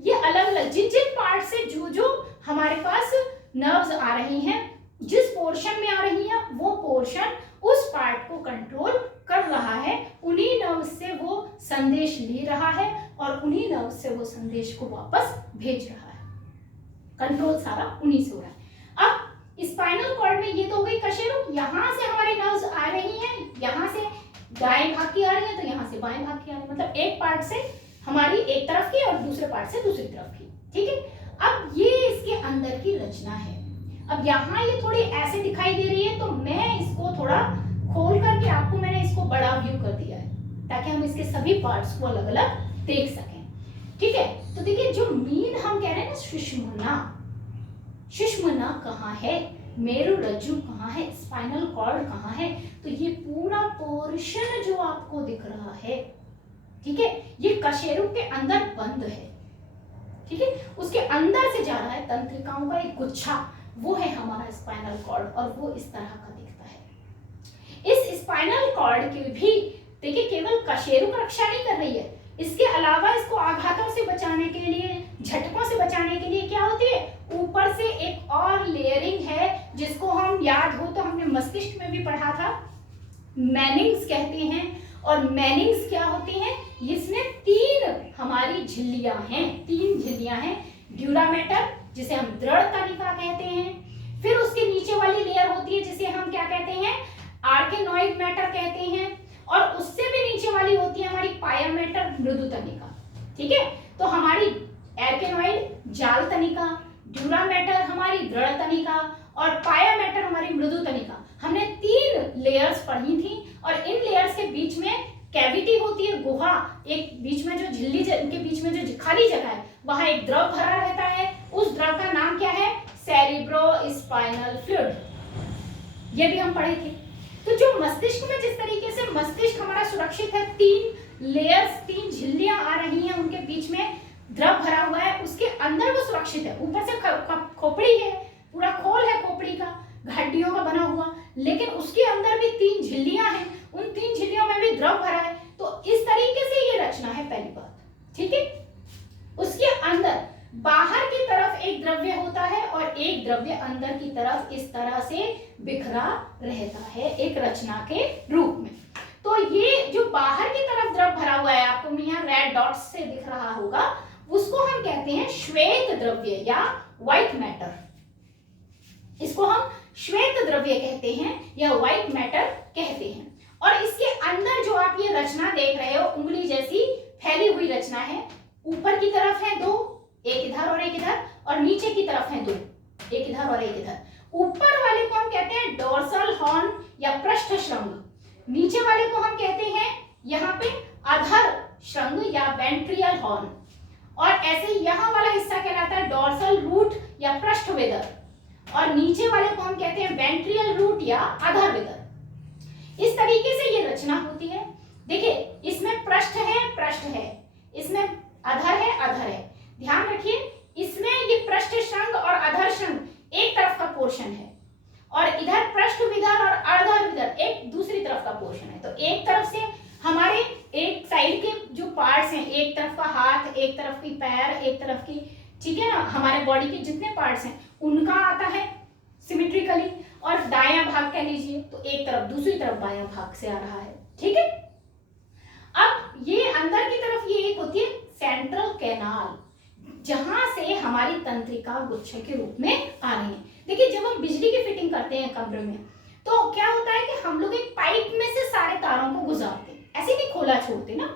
ये अलग अलग जिन जिन पार्ट से जो हमारे पास नर्व्स आ रही हैं, जिस पोर्शन में आ रही है वो पोर्शन उस पार्ट को कंट्रोल कर रहा है, उन्हीं नर्व से वो संदेश ले रहा है और उन्हीं नर्व से वो संदेश को वापस भेज रहा है, कंट्रोल सारा उन्हीं से हो रहा है। अब स्पाइनल कॉर्ड में ये तो हो गई कशेरुक, यहाँ से हमारे नर्व्स आ रही हैं, यहाँ से दाएं भाग की आ रही है तो यहाँ से बाएं भाग की आ रही है, मतलब एक पार्ट से हमारी एक तरफ की और दूसरे पार्ट से दूसरी तरफ की, ठीक है। अब ये इसके अंदर की रचना है। अब यहाँ ये थोड़ी ऐसे दिखाई दे रही है, तो मैं इसको थोड़ा खोल करके आपको मैंने इसको बड़ा व्यू कर दिया है ताकि हम इसके सभी पार्ट्स को अलग अलग देख सकें, ठीक है। तो देखिए जो मीन हम कह रहे हैं ना, सुषुम्ना, सुषुम्ना कहाँ है, मेरुरज्जु कहाँ है, स्पाइनल कॉर्ड कहाँ है, तो ये पूरा पोर्शन जो आपको दिख रहा है, ठीक है, ये कशेरुक के अंदर बंद है, ठीक है, उसके अंदर से जा रहा है तंत्रिकाओं का एक गुच्छा, वो है हमारा स्पाइनल कॉर्ड, और वो इस तरह का दिखता है। इस स्पाइनल कॉर्ड के भी देखिए केवल कशेरुक रक्षा नहीं कर रही है, इसके अलावा इसको आघातों से बचाने के लिए, झटकों से बचाने के लिए क्या होती है, ऊपर से एक और लेयरिंग है जिसको हम, याद हो तो हमने मस्तिष्क में भी पढ़ा था, मैनिंग्स कहते हैं। और मैनिंग्स क्या होती हैं, इसमें 3 हमारी झिल्लियां हैं, 3 झिल्लियां हैं। ड्यूरा मैटर जिसे हम दृढ़ तनिका कहते हैं, फिर उसके नीचे वाली लेयर होती है जिसे हम क्या कहते हैं, आर्केनॉइड मैटर कहते हैं, और उससे भी नीचे वाली होती है हमारी पाया मैटर, मृदु तनिका। ठीक है, तो हमारी आर्केनॉइड जाल तनिका, ड्यूरा मैटर हमारी दृढ़ तनिका, और पाया मैटर हमारी मृदु तनिका। हमने 3 लेयर्स पढ़ी थी, और इन लेयर्स के बीच में कैविटी होती है, गुहा, एक बीच में जो झिल्ली के बीच में जो खाली जगह है वहां एक द्रव भरा रहता है। उस द्रव का नाम क्या है, सेरिब्रोस्पाइनल फ्लूइड। ये भी हम पढ़े थे। तो जो मस्तिष्क में, जिस तरीके से मस्तिष्क हमारा सुरक्षित है, 3 लेयर्स, 3 झिल्लियां आ रही हैं, उनके बीच में द्रव भरा हुआ है, उसके अंदर वो सुरक्षित है। ऊपर से खोपड़ी है, पूरा खोल है खोपड़ी का, हड्डियों का बना हुआ, लेकिन उसके अंदर भी 3 झिल्लियां हैं, उन 3 झिल्लियों में भी द्रव भरा है। तो इस तरीके से ये रचना है, पहली बात। ठीक है, उसके अंदर बाहर की तरफ एक द्रव्य होता है और एक द्रव्य अंदर की तरफ इस तरह से बिखरा रहता है, एक रचना के रूप में। तो ये जो बाहर की तरफ द्रव भरा हुआ है, आपको यहाँ रेड डॉट्स से दिख रहा होगा, उसको हम कहते हैं श्वेत द्रव्य या व्हाइट मैटर। इसको हम श्वेत द्रव्य कहते हैं या व्हाइट मैटर कहते हैं। और इसके अंदर जो आप ये रचना देख रहे हो, उंगली जैसी फैली हुई रचना है, ऊपर की तरफ है 2, एक इधर और एक इधर, और नीचे की तरफ है 2, एक इधर और एक इधर। ऊपर वाले को हम कहते हैं डोर्सल हॉर्न या पृष्ठ श्रृंग, नीचे वाले को हम कहते हैं यहाँ पे अधर श्रृंग या वेंट्रियल हॉर्न, और ऐसे यहाँ वाला हिस्सा कहलाता है डोर्सल रूट या पृष्ठ विदर, और नीचे वाले को हम कहते हैं वेंट्रियल रूट या अधर विदर। इस तरीके से ये रचना होती है। देखिए, इसमें पृष्ठ है, इसमें अधर है। ध्यान रखिए, इसमें ये पृष्ठ श्रृंग और अधर श्रृंग एक तरफ का पोर्शन है, और इधर पृष्ठ विदर और अधर विदर एक दूसरी तरफ का पोर्शन है। तो एक तरफ से हमारे एक साइड के जो पार्ट्स हैं, एक तरफ का हाथ, एक तरफ की पैर, एक तरफ की, ठीक है ना, हमारे बॉडी के जितने पार्ट्स हैं उनका आता है सिमेट्रिकली, और दायां भाग कह लीजिए तो एक तरफ, दूसरी तरफ बायां भाग से आ रहा है। ठीक है, अब ये अंदर की तरफ ये एक होती है सेंट्रल कैनाल, जहां से हमारी तंत्रिका गुच्छे के रूप में आ रही है। देखिए, जब हम बिजली की फिटिंग करते हैं कमरे में, तो क्या होता है कि हम लोग एक पाइप में से सारे तारों को गुजारते हैं, ऐसे नहीं खोला छोड़ते ना।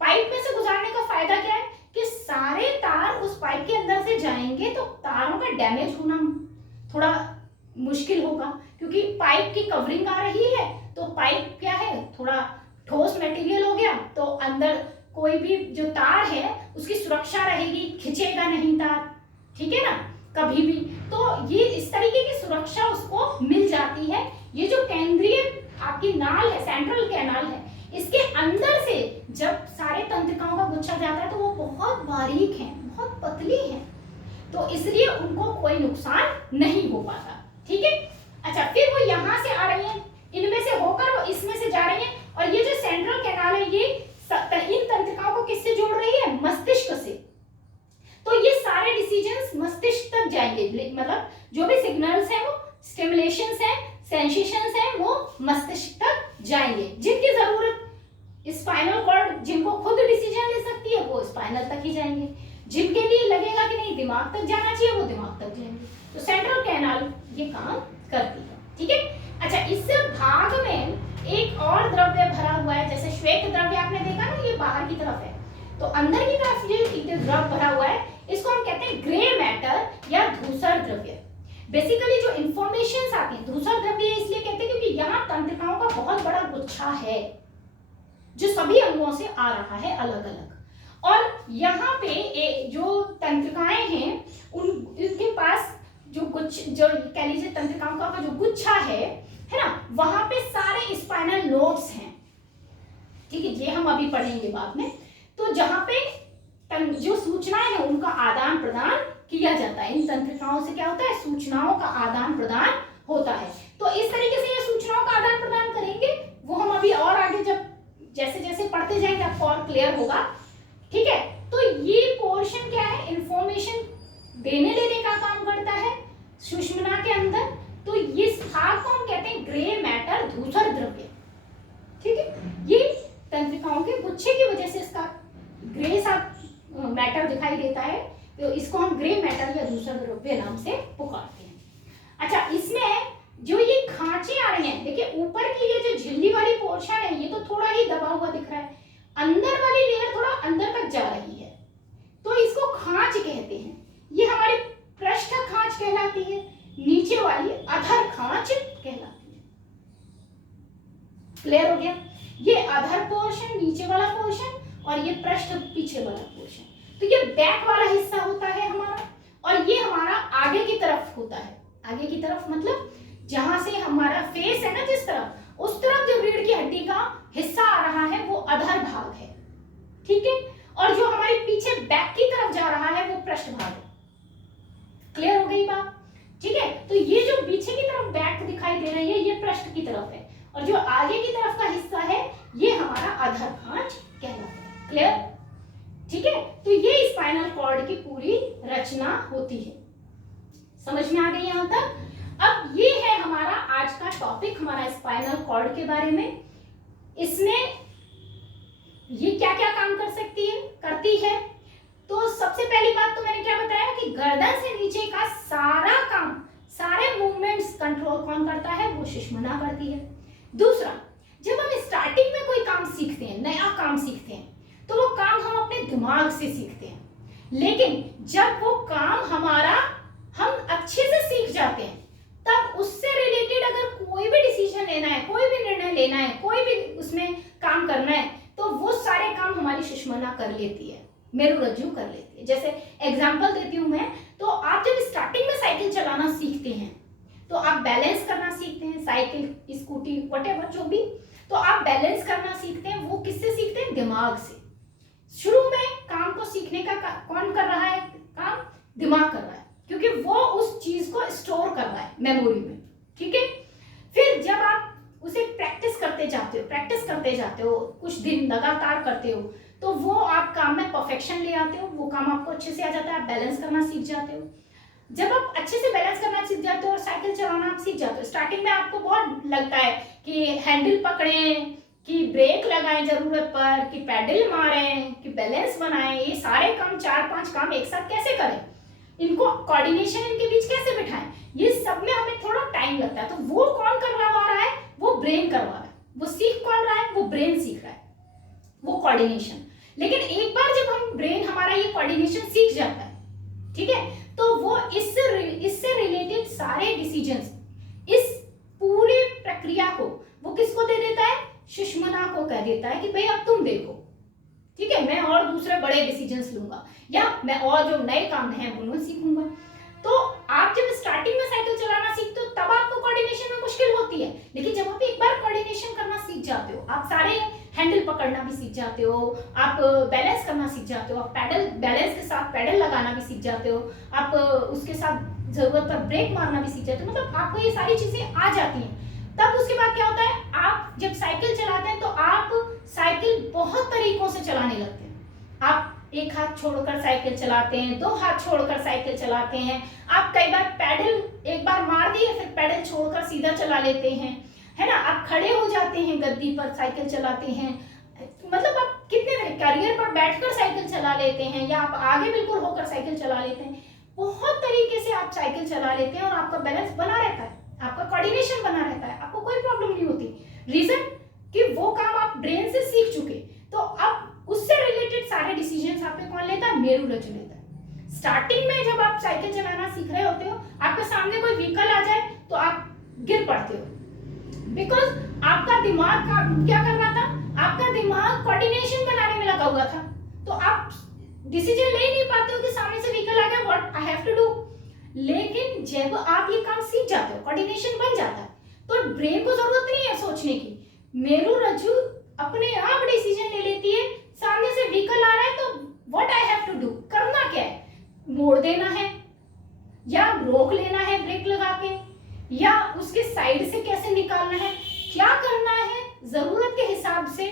पाइप में से गुजारने का फायदा क्या है कि सारे तार उस पाइप के अंदर से जाएंगे, तो तारों का डैमेज होना थोड़ा मुश्किल होगा, क्योंकि पाइप की कवरिंग आ रही है, तो पाइप क्या है, थोड़ा ठोस मटेरियल हो गया, तो अंदर कोई भी जो तार है उसकी सुरक्षा रहेगी, खिंचेगा नहीं तार, ठीक है ना, कभी भी। तो ये इस तरीके की सुरक्षा उसको मिल जाती है। ये जो केंद्रीय आपकी नाल है, सेंट्रल कैनाल है, इसके अंदर से जब सारे तंत्रिकाओं का गुच्छा जाता है तो वो बहुत बारीक है, बहुत पतली है, तो इसलिए उनको कोई नुकसान नहीं हो पाता। ठीक है, अच्छा, फिर वो यहाँ से आ रही है, इनमें से होकर वो इसमें से जा रही है, और ये जो सेंट्रल कैनाल है ये इन तंत्रिकाओं को किससे जोड़ रही है, मस्तिष्क से। तो ये सारे डिसीजंस मस्तिष्क तक जाएंगे, मतलब जो भी सिग्नल्स हैं, वो स्टिमुलेशंस हैं, सेंसेशंस हैं, वो मस्तिष्क तक जाएंगे। जिनकी जरूरत स्पाइनल कॉर्ड, जिनको खुद डिसीजन ले सकती है, वो स्पाइनल तक ही जाएंगे। जिनके लिए लगेगा कि नहीं दिमाग तक जाना चाहिए, वो दिमाग तक जाएंगे। तो सेंट्रल कैनाल ये काम करती है। ठीक है, अच्छा, इस भाग में एक और द्रव्य भरा हुआ है, जैसे श्वेत द्रव्य आपने देखा ना, ये बाहर की तरफ है, तो अंदर की तरफ ये द्रव्य भरा हुआ है, इसको हम कहते हैं ग्रे मैटर या धूसर द्रव्य। बेसिकली जो इंफॉर्मेशन आती है, धूसर द्रव्य इसलिए कहते हैं क्योंकि यहाँ तंत्रिकाओं का बहुत बड़ा गुच्छा है जो सभी अंगों से आ रहा है अलग अलग, और यहाँ पे जो तंत्रिकाएं हैं उनके पास जो कह लीजिए तंत्रिकाओं का जो गुच्छा है ना, वहां पे सारे स्पाइनल नोड्स हैं। ठीक है, ये हम अभी पढ़ेंगे बाद में। तो जहां पे जो सूचनाएं हैं उनका आदान प्रदान किया जाता है। इन तंत्रिकाओं से क्या होता है, सूचनाओं का आदान प्रदान होता है। तो इस तरीके से ये सूचनाओं का आदान प्रदान करेंगे, वो हम अभी और आगे जब जैसे जैसे पढ़ते जाएंगे आपको और क्लियर होगा। खांच कहलाती है। क्लियर हो गया? ये अधर पोर्शन नीचे वाला पोर्शन और ये पृष्ठ पीछे वाला पोर्शन। तो ये बैक वाला हिस्सा होता है हमारा और ये हमारा आगे की तरफ होता है। आगे की तरफ मतलब जहां से हमारा फेस है ना, जिस तरफ, उस तरफ जो रीढ़ की हड्डी का हिस्सा आ रहा है वो अधर भाग है, ठीक है। और जो हमारे पीछे बैक की तरफ जा रहा है वो पृष्ठ भाग है। क्लियर हो गई बात? ठीक है। तो ये जो पीछे की तरफ बैक दिखाई दे रही है ये पृष्ठ की तरफ है और जो आगे की तरफ का हिस्सा है ये हमारा अधर खांच कहलाता है। क्लियर? ठीक है। तो ये स्पाइनल कॉर्ड की पूरी रचना होती है। समझ में आ गई यहां तक? अब ये है हमारा आज का टॉपिक, हमारा स्पाइनल कॉर्ड के बारे में। इसमें ये क्या क्या काम कर सकती है, करती है। तो सबसे पहली बात तो मैंने क्या बताया कि गर्दन से नीचे का सारा काम, सारे मूवमेंट्स कंट्रोल कौन करता है? वो सुषुम्ना करती है। दूसरा, जब हम स्टार्टिंग में कोई काम सीखते हैं, नया काम सीखते हैं, तो वो काम हम अपने दिमाग से सीखते हैं। लेकिन जब वो काम हमारा हम अच्छे से सीख जाते हैं, तब उससे रिलेटेड अगर कोई भी डिसीजन लेना है, कोई भी निर्णय लेना है, कोई भी उसमें काम करना है, तो वो सारे काम हमारी सुषुम्ना कर लेती है, मेरुरज्जु कर लेती है। जैसे एग्जांपल देती हूं मैं, तो आप जब स्टार्टिंग में साइकिल चलाना सीखते हैं तो आप बैलेंस करना सीखते हैं, साइकिल, स्कूटी, व्हाटएवर जो भी, तो आप बैलेंस करना सीखते हैं। वो किससे सीखते हैं? दिमाग से। शुरू में काम को सीखने का कौन कर रहा है? काम दिमाग कर रहा है, क्योंकि वो उस चीज को स्टोर कर रहा है मेमोरी में, ठीक है। फिर जब आप उसे प्रैक्टिस करते जाते हो, कुछ दिन लगातार करते हो, तो वो आप काम में परफेक्शन ले आते हो, वो काम आपको अच्छे से आ जाता है, आप बैलेंस करना सीख जाते हो। जब आप अच्छे से बैलेंस करना सीख जाते हो और साइकिल चलाना आप सीख जाते हो, स्टार्टिंग में आपको बहुत लगता है कि हैंडल पकड़ें, कि ब्रेक लगाएं जरूरत पर, कि पैडल मारें, कि बैलेंस बनाएं, ये सारे काम, 4-5 काम एक साथ कैसे करें, इनको कोऑर्डिनेशन इनके बीच कैसे बिठाएं, ये सब में हमें थोड़ा टाइम लगता है। तो वो कौन करवा रहा है? वो ब्रेन करवा रहा है। वो सीख कौन रहा है? वो ब्रेन सीख रहा है, वो कोऑर्डिनेशन। लेकिन एक बार जब हम ब्रेन हमारा ये कोऑर्डिनेशन सीख जाता है, ठीक है, तो वो इससे रिलेटेड सारे डिसीजंस, इस पूरी प्रक्रिया को वो किसको दे देता है? सुषुम्ना को कह देता है कि भाई अब तुम देखो, ठीक है, मैं और दूसरे बड़े डिसीजंस लूंगा, या मैं और जो नए काम हैं वो सीखूंगा। तो आप जब स्टार्टिंग में साइकिल चलाना सीखते हो तब आपको कोऑर्डिनेशन में मुश्किल होती है, लेकिन जब आप एक बार कोऑर्डिनेशन करना सीख जाते हो, आप सारे हैंडल पकड़ना भी सीख जाते हो, आप बैलेंस करना सीख जाते हो, आप पैडल, बैलेंस के साथ पैडल लगाना भी सीख जाते हो, आप उसके साथ जरूरत पर ब्रेक मारना भी सीख जाते हो, मतलब आपको ये सारी चीजें आ जाती हैं। तब उसके बाद क्या होता है? आप जब साइकिल चलाते हैं तो आप साइकिल बहुत तरीकों से चलाने लगते हैं। आप एक हाथ छोड़कर साइकिल चलाते हैं, 2 हाथ छोड़कर साइकिल चलाते हैं, आप कई बार पैडल एक बार मार दिए फिर पैडल छोड़कर सीधा चला लेते हैं, है ना। आप खड़े हो जाते हैं, गद्दी पर साइकिल चलाते हैं, मतलब आप कितने कैरियर पर बैठकर साइकिल चला लेते हैं, या आप आगे बिल्कुल होकर साइकिल चला लेते हैं। बहुत तरीके से आप साइकिल चला लेते हैं और आपका बैलेंस बना रहता है, आपका कोऑर्डिनेशन बना रहता है, आपको कोई प्रॉब्लम नहीं होती। रीजन कि वो काम आप ब्रेन से सीख चुके, तो अब उससे रिलेटेड सारे डिसीजंस आप पे कौन लेता है? मेरुरज्जु लेता है। स्टार्टिंग में जब आप साइकिल चलाना सीख रहे होते हो, आपके सामने कोई व्हीकल आ जाए तो आप गिर पड़ते हो, बिकॉज आपका दिमाग का क्या कर रहा था? आपका दिमाग कोऑर्डिनेशन बनाने में लगा हुआ था, तो आप डिसीजन ले नहीं पाते हो कि सामने से व्हीकल आ गया, what I have to do. लेकिन जब आप ये काम सीख जाते हो, कोऑर्डिनेशन बन जाता है, तो ब्रेन को जरूरत नहीं है सोचने की, मेरुरज्जु अपने आप डिसीजन ले लेती है। सामने से व्हीकल आ रहा है तो what I have to do, करना क्या है? मोड़ देना है, या रोक लेना है ब्रेक लगा के, या उसके साइड से कैसे निकालना है, क्या करना है, जरूरत के हिसाब से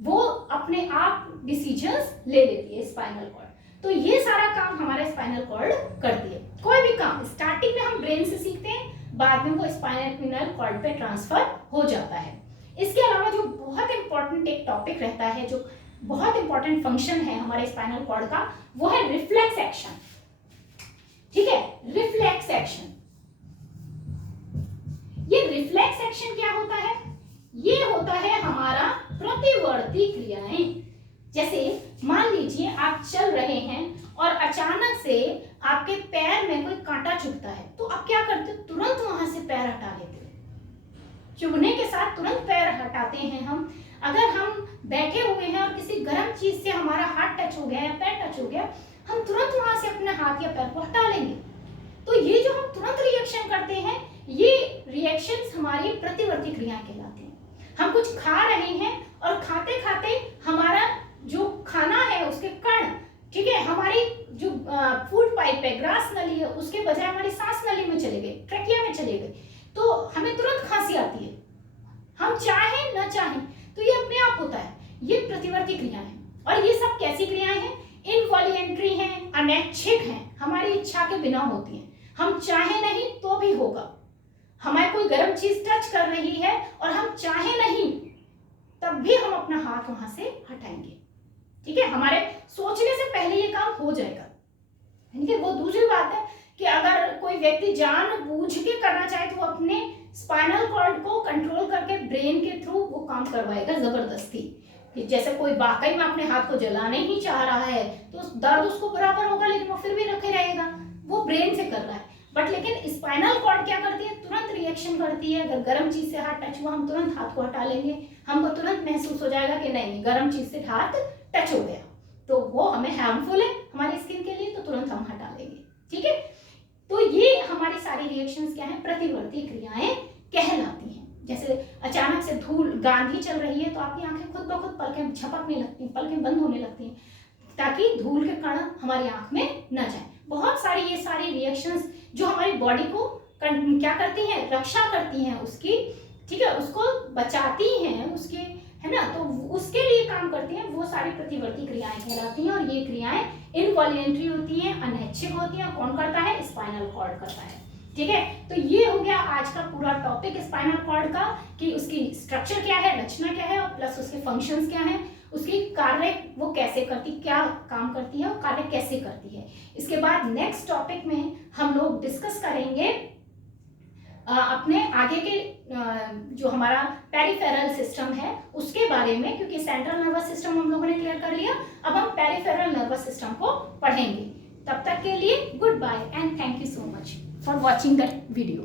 वो अपने आप डिसीजंस ले लेती है स्पाइनल कॉर्ड। तो ये सारा काम हमारा स्पाइनल कॉर्ड करती है। कोई भी काम स्टार्टिंग में हम ब्रेन से सीखते हैं, बाद में वो स्पाइनल कॉर्ड पे ट्रांसफर हो जाता है। इसके अलावा जो बहुत इंपॉर्टेंट एक टॉपिक रहता है, जो बहुत इंपॉर्टेंट फंक्शन है हमारे स्पाइनल कॉर्ड का, वो है रिफ्लेक्स एक्शन। ठीक है, रिफ्लेक्स एक्शन। ये रिफ्लेक्स एक्शन क्या होता है? ये होता है हमारा प्रतिवर्ती क्रियाएं। जैसे मान लीजिए आप चल रहे हैं और अचानक से आपके पैर में कोई कांटा चुभता है, तो आप क्या करते हो? तुरंत वहां से पैर हटा लेते हो। चुभने के साथ तुरंत पैर हटाते हैं हम। अगर हम बैठे हुए हैं और किसी गर्म चीज से हमारा हाथ टच हो गया या पैर टच हो गया, हम तुरंत वहां से अपने हाथ या पैर को हटा लेंगे। तो ये जो हम तुरंत रिएक्शन करते हैं, ये रिएक्शंस हमारी प्रतिवर्ती क्रियाएं कहलाती हैं। हम कुछ खा रहे हैं और खाते खाते हमारा जो खाना है उसके कण, ठीक है, हमारी जो फूड पाइप है, ग्रास नली है, उसके बजाय हमारी सांस नली में चले गए, ट्रकिया में चले गए, तो हमें तुरंत खांसी आती है, हम चाहें न चाहें। तो ये अपने आप होता है, ये प्रतिवर्ती क्रियाएं हैं। और ये सब कैसी क्रियाएं हैं? इनवॉल्यूंटरी हैं, अनैच्छिक हैं, हमारी इच्छा के बिना होती हैं। हम चाहे नहीं तो भी होगा। हमें कोई गर्म चीज टच कर रही है और हम चाहे नहीं तब भी हम अपना हाथ वहां से हटाएंगे, ठीक है, हमारे सोचने से पहले ये काम हो जाएगा। ठीक है, वो दूसरी बात है कि अगर कोई व्यक्ति जानबूझ के करना चाहे तो वो अपने स्पाइनल कॉर्ड को कंट्रोल करके ब्रेन के थ्रू वो काम करवाएगा जबरदस्ती। कि जैसे कोई वाकई में अपने हाथ को जलाने ही चाह रहा है तो दर्द उसको बराबर होगा, लेकिन वो फिर भी रखे रहेगा, वो ब्रेन से कर रहा है। बट लेकिन स्पाइनल कॉर्ड क्या करती है? तुरंत रिएक्शन करती है। अगर गर्म चीज से हाथ टच हुआ, हम तुरंत हाथ को हटा लेंगे, हमको तुरंत महसूस हो जाएगा कि नहीं, गर्म चीज से हाथ टच हो गया तो वो हमें हार्मफुल है हमारी स्किन के लिए, तो तुरंत हम हटा लेंगे, ठीक है। तो ये हमारी सारी रिएक्शंस क्या है? प्रतिवर्ती क्रियाएं कहलाती हैं। जैसे अचानक से धूल गांधी चल रही है तो आपकी आंखें खुद ब खुद पलकें झपकने लगती हैं, पलकें बंद होने लगती हैं, ताकि धूल के कण हमारी आंख में न जाए। बहुत सारी ये सारी रिएक्शंस जो हमारी बॉडी को क्या करती हैं? रक्षा करती हैं उसकी, ठीक है, उसको बचाती हैं उसके, है ना, तो उसके लिए काम करती हैं, वो सारी प्रतिवर्ती क्रियाएं कहलाती हैं। और ये क्रियाएं इनवॉल्यूंटरी होती हैं, अनैच्छिक होती हैं। कौन करता है? स्पाइनल कॉर्ड करता है, ठीक है। तो ये हो गया आज का पूरा टॉपिक स्पाइनल कॉर्ड का, कि उसकी स्ट्रक्चर क्या है, रचना क्या है, और प्लस उसके फंक्शंस क्या हैं, उसकी कार्य वो कैसे करती, क्या काम करती है और कार्य कैसे करती है। इसके बाद नेक्स्ट टॉपिक में हम लोग डिस्कस करेंगे अपने आगे के जो हमारा पेरिफेरल सिस्टम है उसके बारे में, क्योंकि सेंट्रल नर्वस सिस्टम हम लोगों ने क्लियर कर लिया, अब हम पेरिफेरल नर्वस सिस्टम को पढ़ेंगे। तब तक के लिए goodbye and thank you so much for watching that video.